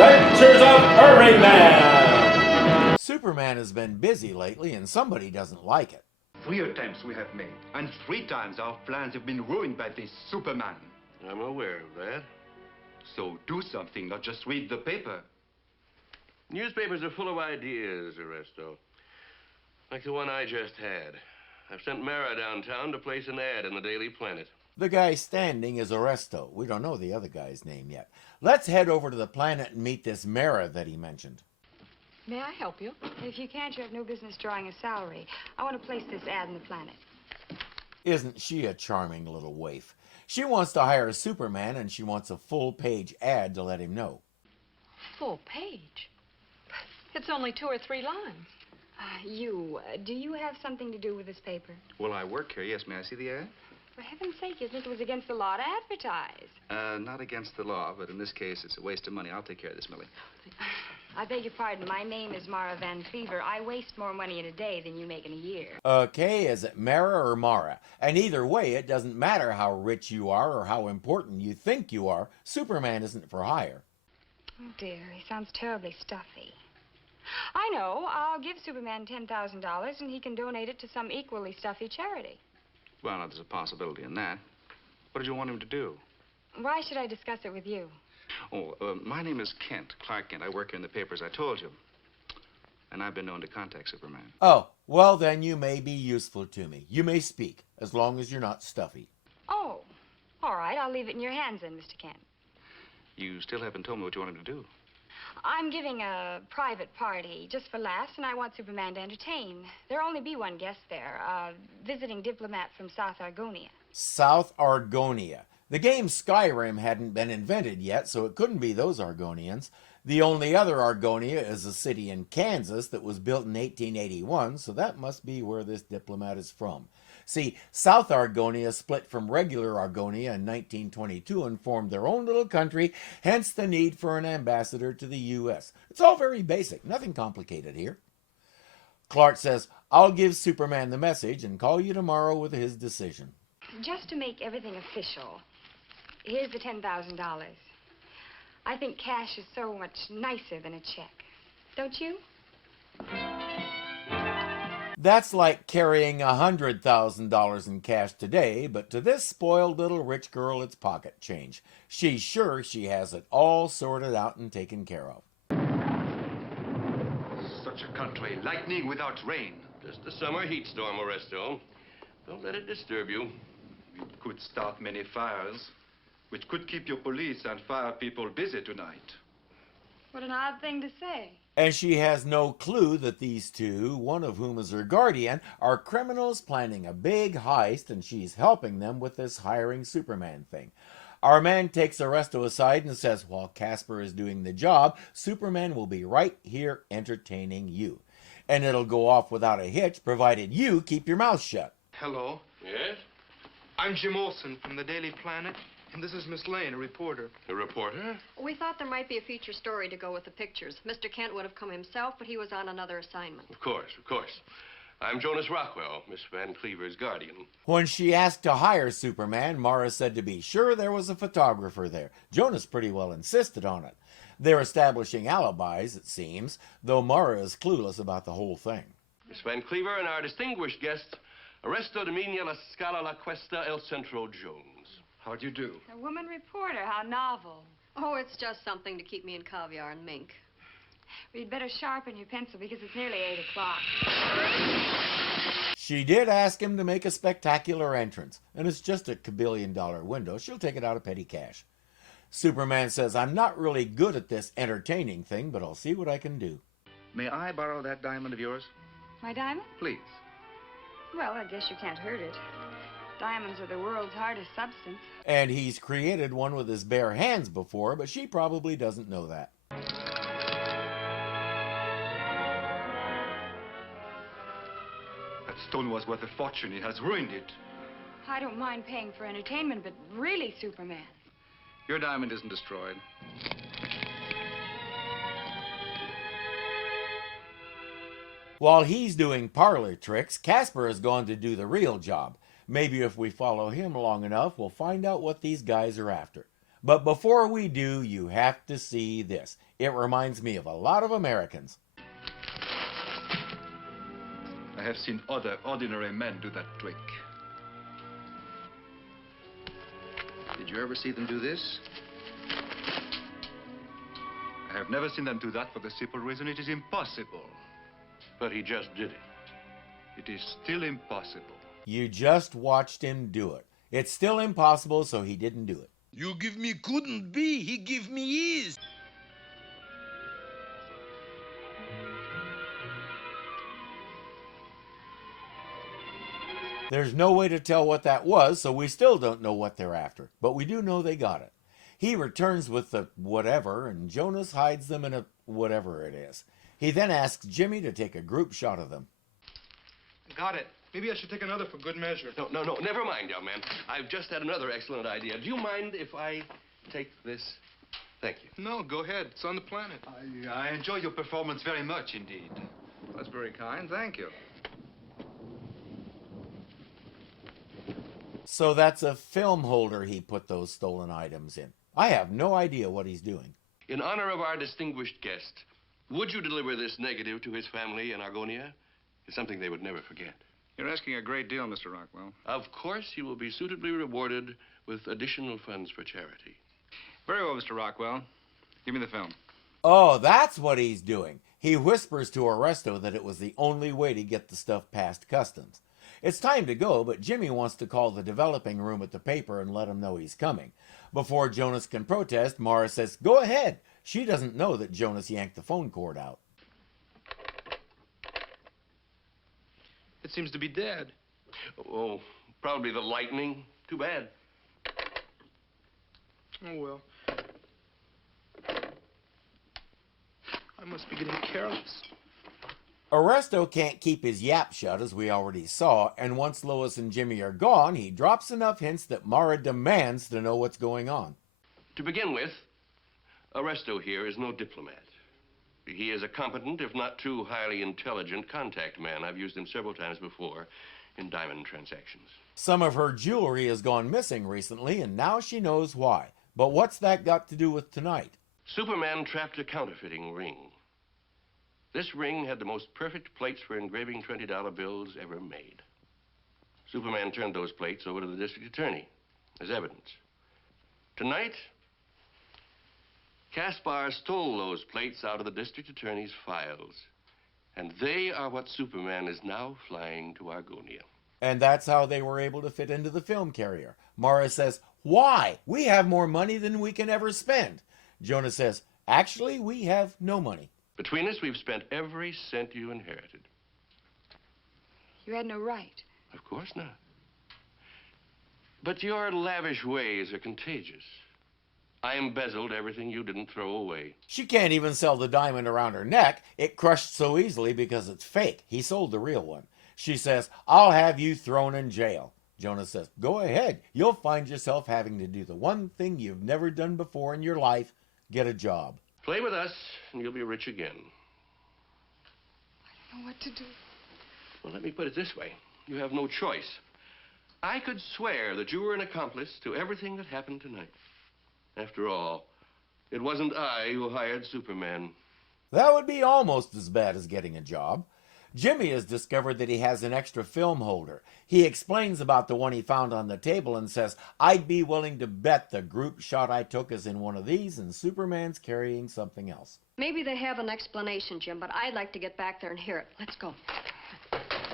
Adventures of Irvingman! Superman has been busy lately and somebody doesn't like it. 3 attempts we have made, and 3 times our plans have been ruined by this Superman. I'm aware of that. So do something, not just read the paper. Newspapers are full of ideas, Arresto. Like the one I just had. I've sent Mara downtown to place an ad in the Daily Planet. The guy standing is Arresto. We don't know the other guy's name yet. Let's head over to the Planet and meet this Mara that he mentioned. May I help you? If you can't, you have no business drawing a salary. I want to place this ad in the Planet. Isn't she a charming little waif? She wants to hire Superman and she wants a full-page ad to let him know. Full page? It's only 2 or 3 lines. Do you have something to do with this paper? Well, I work here, yes. May I see the ad? For heaven's sake, isn't it was against the law to advertise? Not against the law, but in this case, it's a waste of money. I'll take care of this, Millie. I beg your pardon. My name is Mara Van Cleaver. I waste more money in a day than you make in a year. Okay, is it Mara or Mara? And either way, it doesn't matter how rich you are or how important you think you are. Superman isn't for hire. Oh, dear. He sounds terribly stuffy. I know. I'll give Superman $10,000 and he can donate it to some equally stuffy charity. Well, now, there's a possibility in that. What did you want him to do? Why should I discuss it with you? Oh, my name is Kent, Clark Kent. I work here in the papers, I told you. And I've been known to contact Superman. Oh, well then you may be useful to me. You may speak, as long as you're not stuffy. Oh, all right. I'll leave it in your hands then, Mr. Kent. You still haven't told me what you want him to do. I'm giving a private party just for laughs, and I want Superman to entertain. There'll only be one guest there, a visiting diplomat from South Argonia. South Argonia. The game Skyrim hadn't been invented yet, so it couldn't be those Argonians. The only other Argonia is a city in Kansas that was built in 1881, so that must be where this diplomat is from. See, South Argonia split from regular Argonia in 1922 and formed their own little country, hence the need for an ambassador to the U.S. It's all very basic, nothing complicated here. Clark says, I'll give Superman the message and call you tomorrow with his decision. Just to make everything official, here's the $10,000. I think cash is so much nicer than a check. Don't you? That's like carrying $100,000 in cash today, but to this spoiled little rich girl, it's pocket change. She's sure she has it all sorted out and taken care of. Such a country, lightning without rain. Just a summer heat storm, Arresto. Don't let it disturb you. You could start many fires, which could keep your police and fire people busy tonight. What an odd thing to say. And she has no clue that these two, one of whom is her guardian, are criminals planning a big heist, and she's helping them with this hiring Superman thing. Our man takes Arresto aside and says, while Casper is doing the job, Superman will be right here entertaining you. And it'll go off without a hitch, provided you keep your mouth shut. Hello. Yes? I'm Jim Olson from the Daily Planet, and this is Miss Lane, a reporter. A reporter? We thought there might be a feature story to go with the pictures. Mr. Kent would have come himself, but he was on another assignment. Of course, of course. I'm Jonas Rockwell, Miss Van Cleaver's guardian. When she asked to hire Superman, Mara said to be sure there was a photographer there. Jonas pretty well insisted on it. They're establishing alibis, it seems, though Mara is clueless about the whole thing. Miss Van Cleaver and our distinguished guest, Arresto Dominia La Scala La Cuesta El Centro Jones. How do you do? A woman reporter, how novel. Oh, it's just something to keep me in caviar and mink. Well, you'd better sharpen your pencil because it's nearly 8 o'clock. She did ask him to make a spectacular entrance, and it's just a $1 window. She'll take it out of petty cash. Superman says, I'm not really good at this entertaining thing, but I'll see what I can do. May I borrow that diamond of yours? My diamond? Please. Well, I guess you can't hurt it. Diamonds are the world's hardest substance. And he's created one with his bare hands before, but she probably doesn't know that. That stone was worth a fortune. He has ruined it. I don't mind paying for entertainment, but really, Superman. Your diamond isn't destroyed. While he's doing parlor tricks, Casper is going to do the real job. Maybe if we follow him long enough, we'll find out what these guys are after. But before we do, you have to see this. It reminds me of a lot of Americans. I have seen other ordinary men do that trick. Did you ever see them do this? I have never seen them do that for the simple reason it is impossible. But he just did it. It is still impossible. You just watched him do it. It's still impossible, so he didn't do it. You give me couldn't be, he give me is. There's no way to tell what that was, so we still don't know what they're after. But we do know they got it. He returns with the whatever, and Jonas hides them in a whatever it is. He then asks Jimmy to take a group shot of them. Got it. Maybe I should take another for good measure. No, never mind, young man. I've just had another excellent idea. Do you mind if I take this? Thank you. No, go ahead. It's on the planet. I enjoy your performance very much indeed. That's very kind. Thank you. So that's a film holder he put those stolen items in. I have no idea what he's doing. In honor of our distinguished guest, would you deliver this negative to his family in Argonia? It's something they would never forget. You're asking a great deal, Mr. Rockwell. Of course, he will be suitably rewarded with additional funds for charity. Very well, Mr. Rockwell. Give me the film. Oh, that's what he's doing. He whispers to Arresto that it was the only way to get the stuff past customs. It's time to go, but Jimmy wants to call the developing room at the paper and let him know he's coming. Before Jonas can protest, Mara says, "Go ahead." She doesn't know that Jonas yanked the phone cord out. It seems to be dead. Oh, probably the lightning. Too bad. Oh, well. I must be getting careless. Arresto can't keep his yap shut, as we already saw, and once Lois and Jimmy are gone, he drops enough hints that Mara demands to know what's going on. To begin with, Arresto here is no diplomat. He is a competent, if not too highly intelligent, contact man. I've used him several times before in diamond transactions. Some of her jewelry has gone missing recently, and now she knows why. But what's that got to do with tonight? Superman trapped a counterfeiting ring. This ring had the most perfect plates for engraving $20 bills ever made. Superman turned those plates over to the district attorney as evidence. Tonight, Caspar stole those plates out of the district attorney's files. And they are what Superman is now flying to Argonia. And that's how they were able to fit into the film carrier. Mara says, "Why? We have more money than we can ever spend." Jonas says, "Actually, we have no money." Between us, we've spent every cent you inherited. You had no right. Of course not. But your lavish ways are contagious. I embezzled everything you didn't throw away. She can't even sell the diamond around her neck. It crushed so easily because it's fake. He sold the real one. She says, "I'll have you thrown in jail." Jonas says, "Go ahead. You'll find yourself having to do the one thing you've never done before in your life, get a job." Play with us, and you'll be rich again. I don't know what to do. Well, let me put it this way. You have no choice. I could swear that you were an accomplice to everything that happened tonight. After all, it wasn't I who hired Superman. That would be almost as bad as getting a job. Jimmy has discovered that he has an extra film holder. He explains about the one he found on the table and says, "I'd be willing to bet the group shot I took is in one of these and Superman's carrying something else." Maybe they have an explanation, Jim, but I'd like to get back there and hear it. Let's go.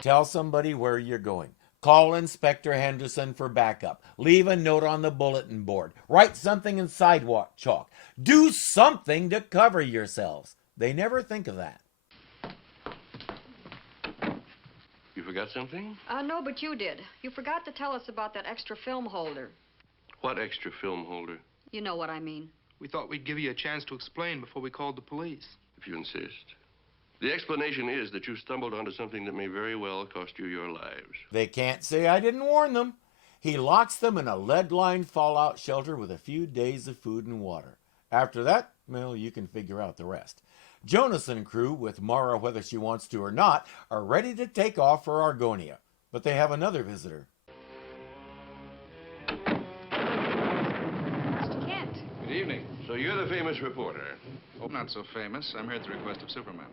Tell somebody where you're going. Call Inspector Henderson for backup. Leave a note on the bulletin board. Write something in sidewalk chalk. Do something to cover yourselves. They never think of that. You forgot something? No, but you did. You forgot to tell us about that extra film holder. What extra film holder? You know what I mean. We thought we'd give you a chance to explain before we called the police. If you insist. The explanation is that you stumbled onto something that may very well cost you your lives. They can't say I didn't warn them. He locks them in a lead-lined fallout shelter with a few days of food and water. After that, well, you can figure out the rest. Jonas and crew, with Mara whether she wants to or not, are ready to take off for Argonia. But they have another visitor. Mr. Kent. Evening. So you're the famous reporter. Oh, not so famous. I'm here at the request of Superman.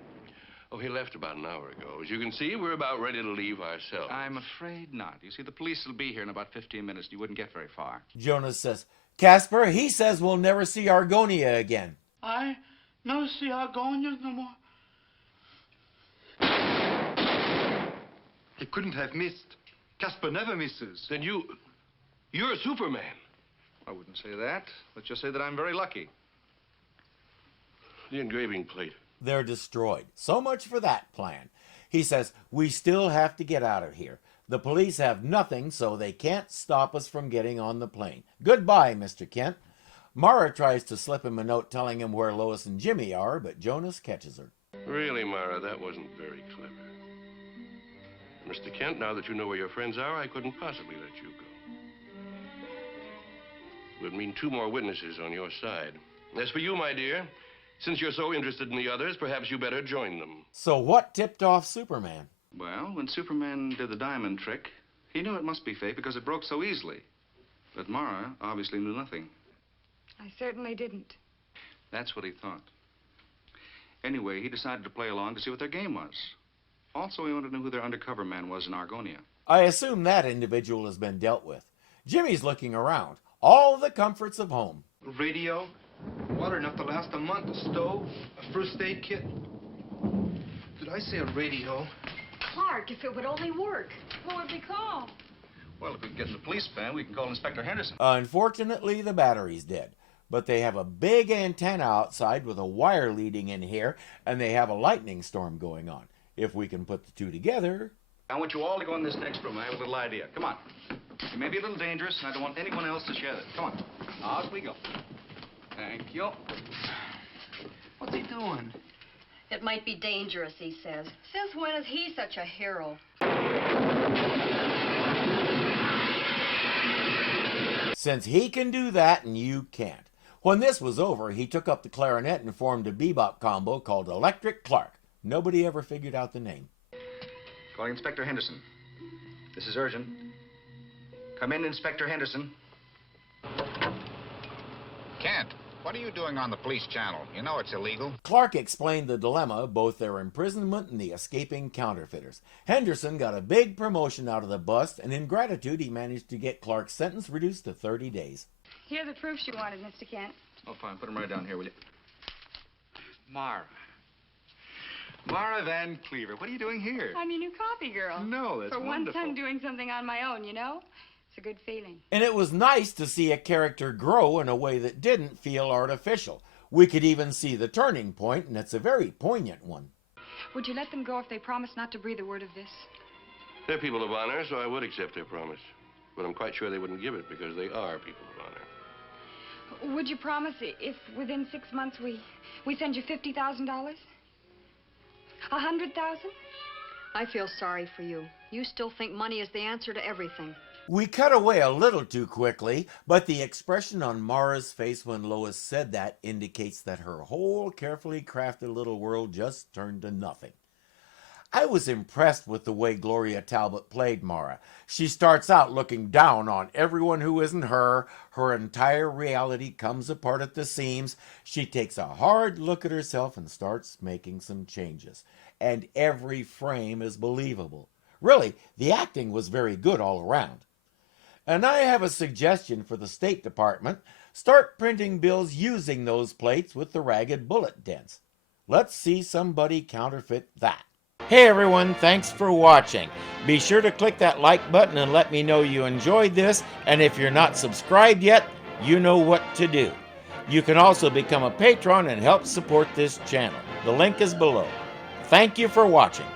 Oh, he left about an hour ago. As you can see, we're about ready to leave ourselves. I'm afraid not. You see, the police will be here in about 15 minutes. You wouldn't get very far. Jonas says, Casper, he says we'll never see Argonia again. I no see Argonians no more. He couldn't have missed. Casper never misses. Then you're Superman. I wouldn't say that. Let's just say that I'm very lucky. The engraving plate. They're destroyed. So much for that plan. He says, we still have to get out of here. The police have nothing, so they can't stop us from getting on the plane. Goodbye, Mr. Kent. Mara tries to slip him a note telling him where Lois and Jimmy are, but Jonas catches her. Really, Mara, that wasn't very clever. Mr. Kent, now that you know where your friends are, I couldn't possibly let you go. It would mean 2 more witnesses on your side. As for you, my dear, since you're so interested in the others, perhaps you better join them. So what tipped off Superman? Well, when Superman did the diamond trick, he knew it must be fake because it broke so easily. But Mara obviously knew nothing. I certainly didn't. That's what he thought. Anyway, he decided to play along to see what their game was. Also, he wanted to know who their undercover man was in Argonia. I assume that individual has been dealt with. Jimmy's looking around. All the comforts of home. Radio, water enough to last a month, a stove, a first aid kit. Did I say a radio? Clark, if it would only work. Who would we call? Well, if we can get in the police van, we can call Inspector Henderson. Unfortunately, the battery's dead. But they have a big antenna outside with a wire leading in here, and they have a lightning storm going on. If we can put the two together... I want you all to go in this next room. I have a little idea. Come on. It may be a little dangerous, and I don't want anyone else to share it. Come on. Off we go. Thank you. What's he doing? It might be dangerous, he says. Since when is he such a hero? Since he can do that and you can't. When this was over, he took up the clarinet and formed a bebop combo called Electric Clark. Nobody ever figured out the name. Calling Inspector Henderson. This is urgent. Come in, Inspector Henderson. Kent, what are you doing on the police channel? You know it's illegal. Clark explained the dilemma, both their imprisonment and the escaping counterfeiters. Henderson got a big promotion out of the bust, and in gratitude, he managed to get Clark's sentence reduced to 30 days. Here are the proofs you wanted, Mr. Kent. Oh, fine. Put them right down here, will you? Mara. Mara Van Cleaver, what are you doing here? I'm your new copy girl. No, that's For wonderful. once I'm doing something on my own, you know? It's a good feeling. And it was nice to see a character grow in a way that didn't feel artificial. We could even see the turning point, and it's a very poignant one. Would you let them go if they promise not to breathe a word of this? They're people of honor, so I would accept their promise. But I'm quite sure they wouldn't give it because they are people of honor. Would you promise if within 6 months we send you $50,000? 100,000? I feel sorry for you. You still think money is the answer to everything. We cut away a little too quickly, but the expression on Mara's face when Lois said that indicates that her whole carefully crafted little world just turned to nothing. I was impressed with the way Gloria Talbot played Mara. She starts out looking down on everyone who isn't her. Her entire reality comes apart at the seams. She takes a hard look at herself and starts making some changes. And every frame is believable. Really, the acting was very good all around. And I have a suggestion for the State Department. Start printing bills using those plates with the ragged bullet dents. Let's see somebody counterfeit that. Hey everyone, thanks for watching. Be sure to click that like button and let me know you enjoyed this. And if you're not subscribed yet, you know what to do. You can also become a patron and help support this channel. The link is below. Thank you for watching.